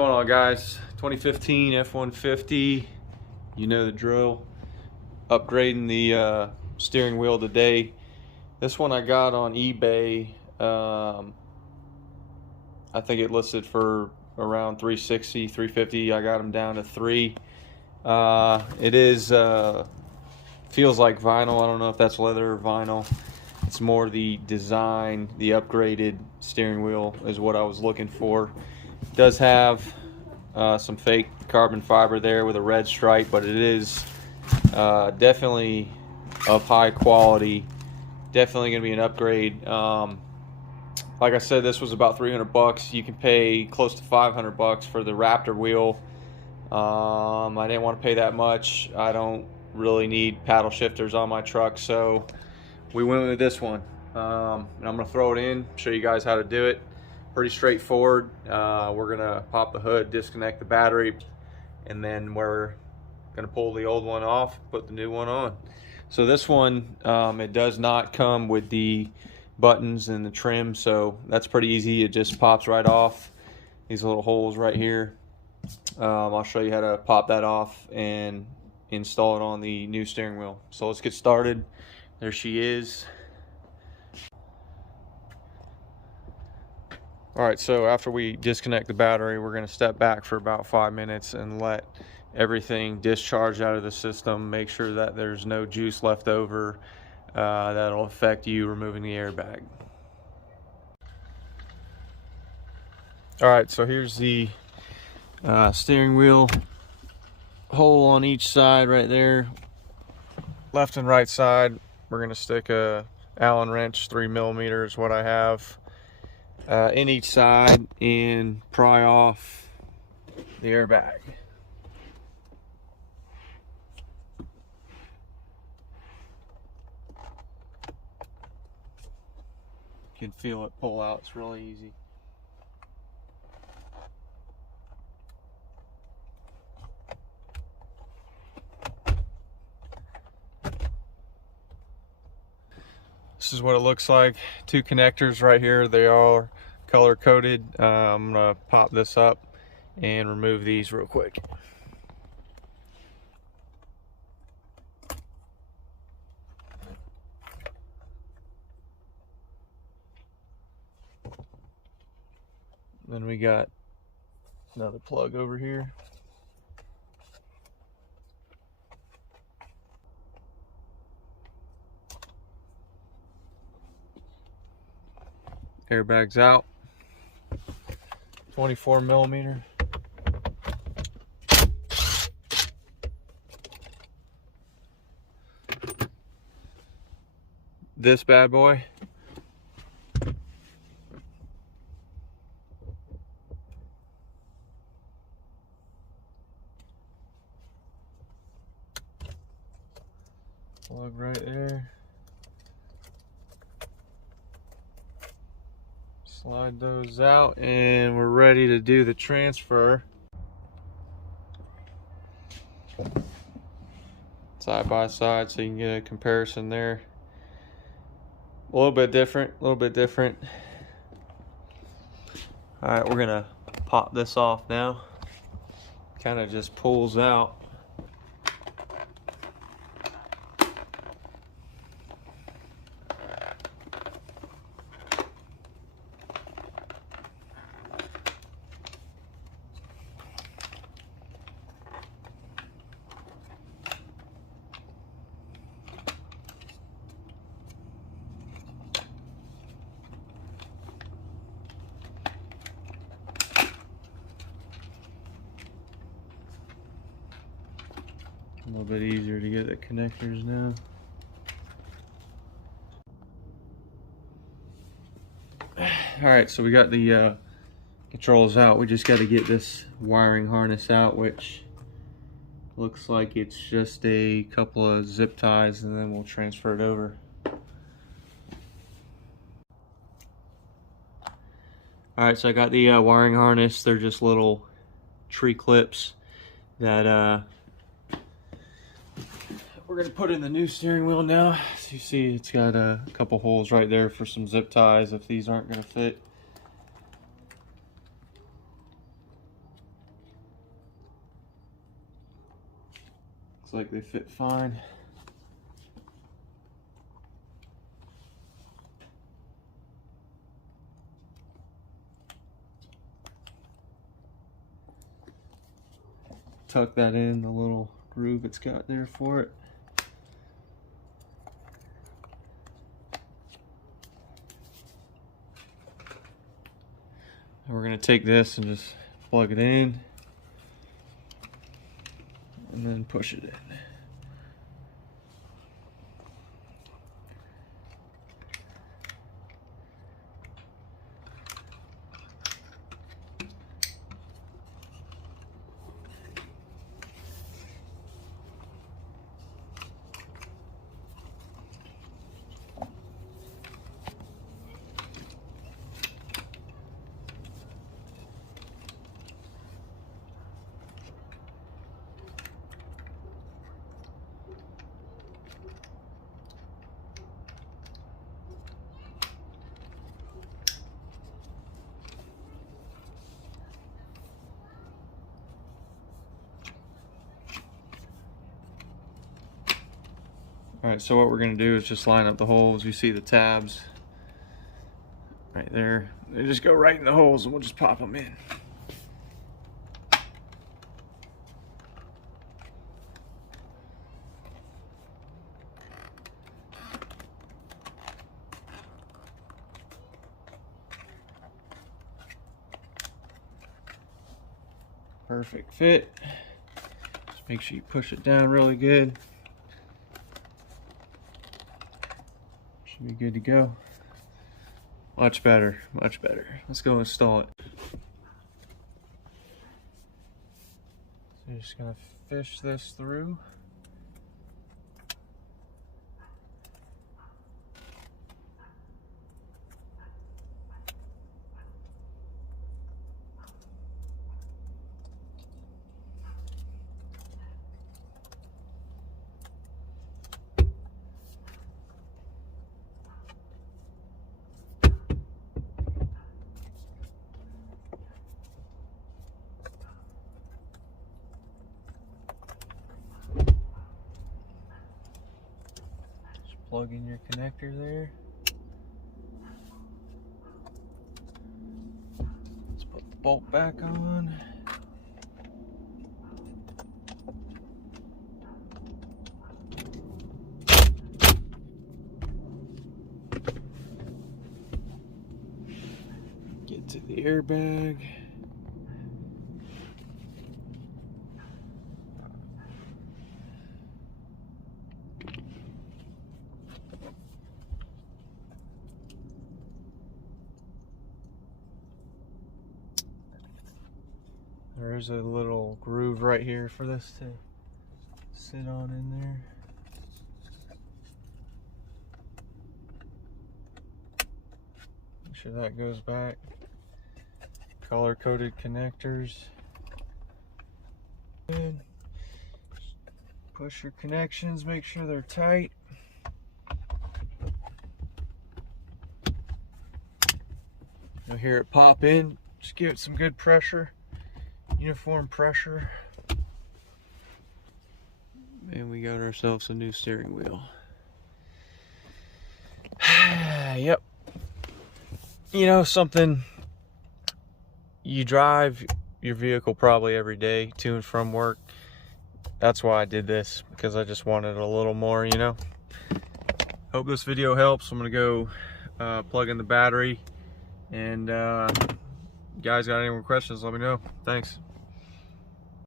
going on, guys? 2015 F150, you know the drill. Upgrading the steering wheel today. This one I got on eBay. I think it listed for around 360, 350. I got them down to 3. It is feels like vinyl. I don't know if that's leather or vinyl. It's more the design, the upgraded steering wheel is what I was looking for. It does have some fake carbon fiber there with a red stripe, but it is definitely of high quality. Definitely going to be an upgrade. Like I said, this was about 300 bucks. You can pay close to 500 bucks for the Raptor wheel. I didn't want to pay that much. I don't really need paddle shifters on my truck, so we went with this one. And I'm going to throw it in, show you guys how to do it. Pretty straightforward. We're going to pop the hood, disconnect the battery, and then we're going to pull the old one off, put the new one on. So this one, it does not come with the buttons and the trim, so that's pretty easy. It just pops right off. These little holes right here. I'll show you how to pop that off and install it on the new steering wheel. So let's get started. There she is. Alright, so after we disconnect the battery, we're going to step back for about 5 minutes and let everything discharge out of the system. Make sure that there's no juice left over. That'll affect you removing the airbag. Alright, so here's the steering wheel hole on each side right there. Left and right side, we're going to stick a Allen wrench, 3mm is what I have, in each side, and pry off the airbag. You can feel it pull out, it's really easy. This is what it looks like. 2 connectors right here. They are color coded. I'm gonna pop this up and remove these real quick. Then we got another plug over here. Airbags out. 24mm. This bad boy. Plug right there. Slide those out and we're ready to do the transfer. Side by side so you can get a comparison there. A little bit different, a little bit different. Alright, we're gonna pop this off now. Kind of just pulls out. A little bit easier to get the connectors now. Alright, so we got the controls out. We just got to get this wiring harness out, which looks like it's just a couple of zip ties, and then we'll transfer it over. Alright, so I got the wiring harness. They're just little tree clips that we're going to put in the new steering wheel now. So you see it's got a couple holes right there for some zip ties if these aren't going to fit. Looks like they fit fine. Tuck that in the little groove it's got there for it. And we're going to take this and just plug it in and then push it in. Alright, so what we're going to do is just line up the holes. You see the tabs right there. They just go right in the holes and we'll just pop them in. Perfect fit. Just make sure you push it down really good. Should be good to go. Much better, much better. Let's go install it. So you're just gonna fish this through. Plug in your connector there. Let's put the bolt back on. Get to the airbag. There's a little groove right here for this to sit on in there. Make sure that goes back. Color-coded connectors. Good. Push your connections, make sure they're tight. You'll hear it pop in. Just give it some good pressure. Uniform pressure, and we got ourselves a new steering wheel. Yep. You know something, you drive your vehicle probably every day to and from work. That's why I did this, because I just wanted a little more, you know. Hope this video helps. I'm gonna go plug in the battery, and you guys got any more questions, let me know. Thanks.